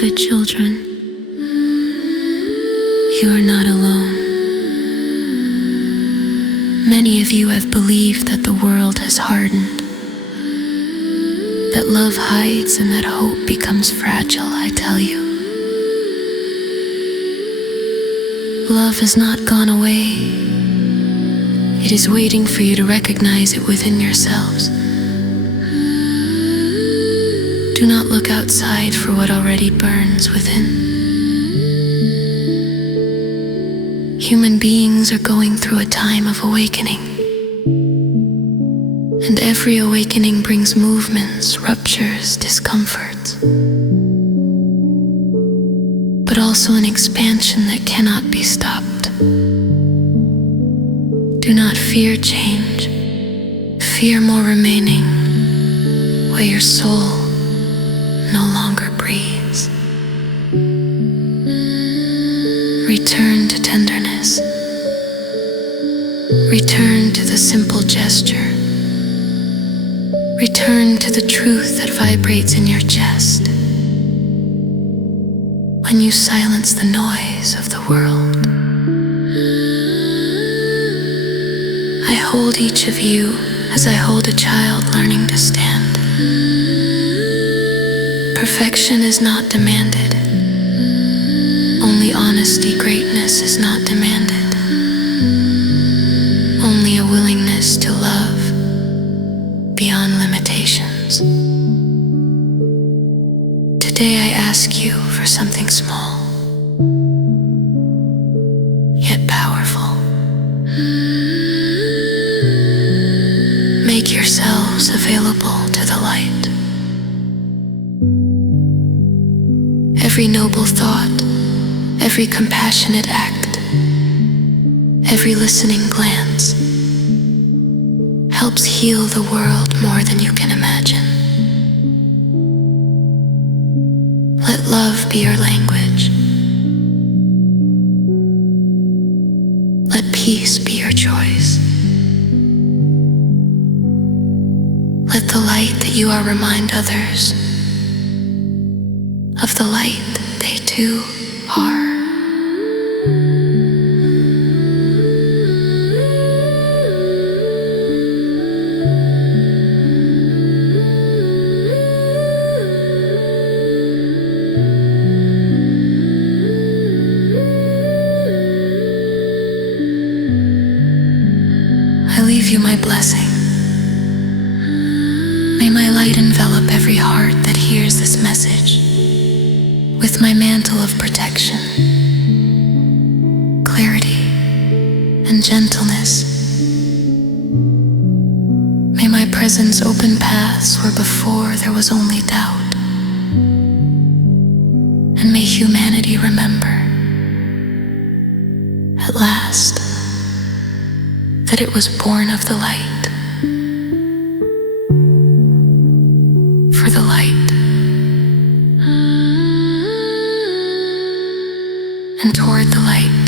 Beloved children, you are not alone. Many of you have believed that the world has hardened, that love hides and that hope becomes fragile. I tell you, love has not gone away. It is waiting for you to recognize it within yourselves. Do not look outside for what already burns within. Human beings are going through a time of awakening. And every awakening brings movements, ruptures, discomforts, but also an expansion that cannot be stopped. Do not fear change. Fear more remaining where your soul no longer breathes. Return to tenderness. Return to the simple gesture. Return to the truth that vibrates in your chest. When you silence the noise of the world, I hold each of you as I hold a child learning to stand. Perfection is not demanded. Only honesty, greatness is not demanded. Only a willingness to love beyond limitations. Today I ask you for something small, yet powerful. Make yourselves available to the light. Every noble thought, every compassionate act, every listening glance helps heal the world more than you can imagine. Let love be your language. Let peace be your choice. Let the light that you are remind others of the light they too are. I leave you my blessing. May my light envelop every heart that hears this message with my mantle of protection, clarity, and gentleness. May my presence open paths where before there was only doubt. And may humanity remember, at last, that it was born of the light. For the light. And toward the light.